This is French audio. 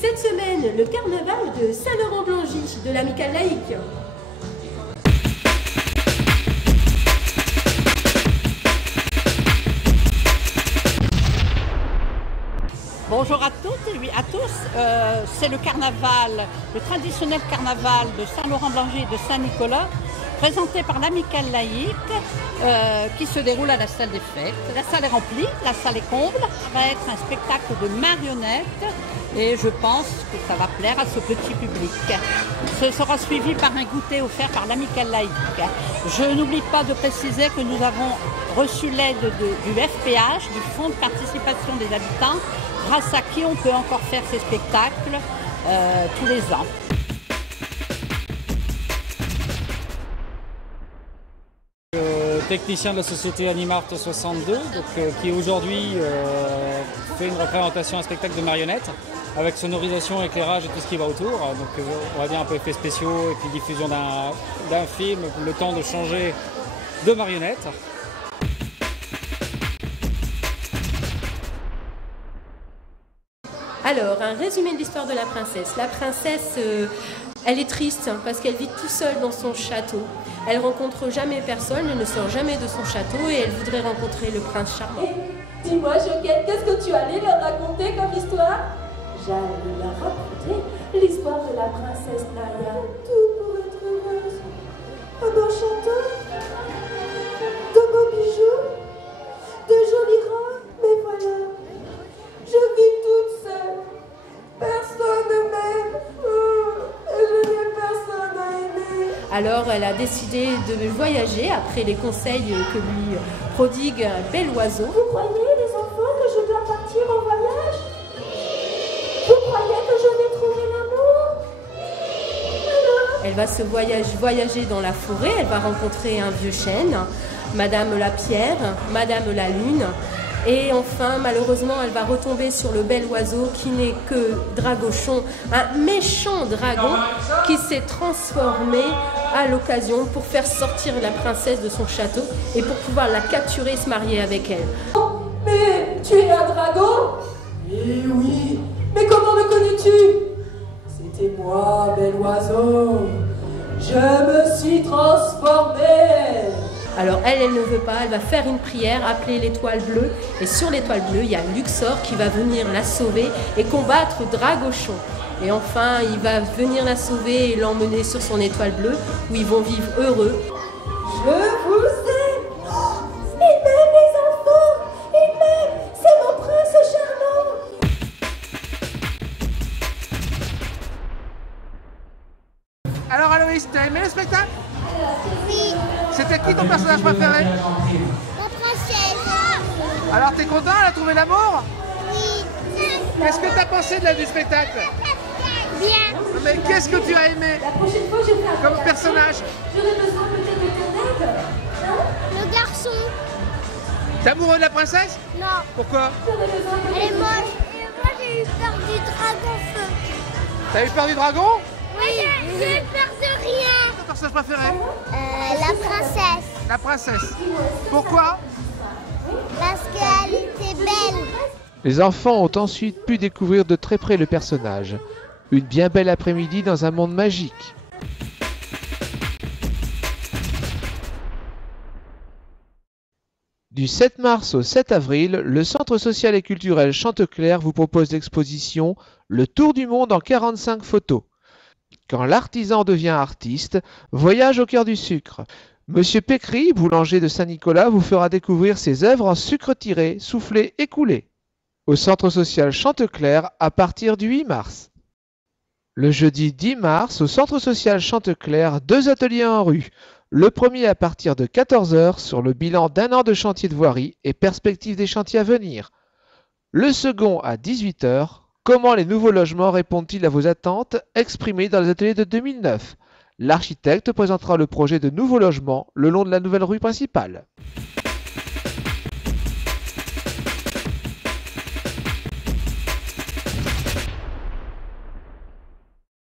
Cette semaine, le carnaval de Saint-Laurent-Blangy de l'Amicale laïque. Bonjour à toutes et à tous, c'est le carnaval, le traditionnel carnaval de Saint-Laurent-Blangy et de Saint-Nicolas, présenté par l'Amicale laïque, qui se déroule à la salle des fêtes. La salle est remplie, la salle est comble, ça va être un spectacle de marionnettes et je pense que ça va plaire à ce petit public. Ce sera suivi par un goûter offert par l'Amicale laïque. Je n'oublie pas de préciser que nous avons reçu l'aide du FPH, du Fonds de participation des habitants, grâce à qui on peut encore faire ces spectacles tous les ans. Technicien de la société Animart 62, qui aujourd'hui fait une représentation, un spectacle de marionnettes avec sonorisation, éclairage et tout ce qui va autour. Donc on va dire un peu effets spéciaux et puis diffusion d'un film, le temps de changer de marionnettes. Alors, un résumé de l'histoire de la princesse. La princesse, elle est triste parce qu'elle vit tout seule dans son château. Elle rencontre jamais personne, elle ne sort jamais de son château et elle voudrait rencontrer le prince charmant. Dis-moi, Choquette, qu'est-ce que tu allais leur raconter comme histoire? J'allais leur raconter l'histoire de la princesse Naya. Tout pour être heureuse. Un beau château, de beaux bijoux, de jolies robes, mais voilà. Je vis toute seule. Personne ne m'aime. Je n'ai personne à aimer. Alors elle a décidé de voyager après les conseils que lui prodigue un bel oiseau. Vous croyez, les enfants, que je dois partir en voyage? Vous croyez que je vais trouver l'amour? Alors? Elle va se voyager dans la forêt, elle va rencontrer un vieux chêne, Madame la Pierre, Madame la Lune. Et enfin, malheureusement, elle va retomber sur le bel oiseau qui n'est que Dragochon, un méchant dragon qui s'est transformé à l'occasion pour faire sortir la princesse de son château et pour pouvoir la capturer et se marier avec elle. Mais tu es un dragon? Eh oui, Mais comment me connais-tu? c'était moi, bel oiseau. Je me suis transformé. Alors elle ne veut pas, elle va faire une prière, appeler l'étoile bleue. Et sur l'étoile bleue, il y a Luxor qui va venir la sauver et combattre Dragochon. Et enfin, il va venir la sauver et l'emmener sur son étoile bleue, où ils vont vivre heureux. Je vous aime. Oh, il m'aime, les enfants. Il m'aime. C'est mon prince charmant. Alors Aloïs, t'as aimé le spectacle? Oui, C'était qui ton personnage préféré? la princesse. Alors t'es content, elle a trouvé l'amour? Oui, Qu'est-ce que t'as pensé du spectacle? bien. Mais qu'est-ce que tu as aimé La prochaine fois, je vais faire comme personnage? J'aurai besoin peut-être de ton aide. Le garçon. T'es amoureux de la princesse? Non, Pourquoi? elle est moche. Et moi, j'ai eu peur du dragon feu. T'as eu peur du dragon? Oui, j'ai eu peur de rien. Ton personnage préféré? La princesse. La princesse. Pourquoi? Parce qu'elle était belle. Les enfants ont ensuite pu découvrir de très près le personnage. Une bien belle après-midi dans un monde magique. Du 7 mars au 7 avril, le Centre social et culturel Chanteclair vous propose l'exposition Le Tour du monde en 45 photos. Quand l'artisan devient artiste, voyage au cœur du sucre. Monsieur Pécry, boulanger de Saint-Nicolas, vous fera découvrir ses œuvres en sucre tiré, soufflé et coulé. Au Centre social Chanteclair à partir du 8 mars. Le jeudi 10 mars, au Centre social Chanteclair, 2 ateliers en rue. Le premier à partir de 14 h sur le bilan d'un an de chantier de voirie et perspective des chantiers à venir. Le second à 18 h. Comment les nouveaux logements répondent-ils à vos attentes exprimées dans les ateliers de 2009? L'architecte présentera le projet de nouveaux logements le long de la nouvelle rue principale.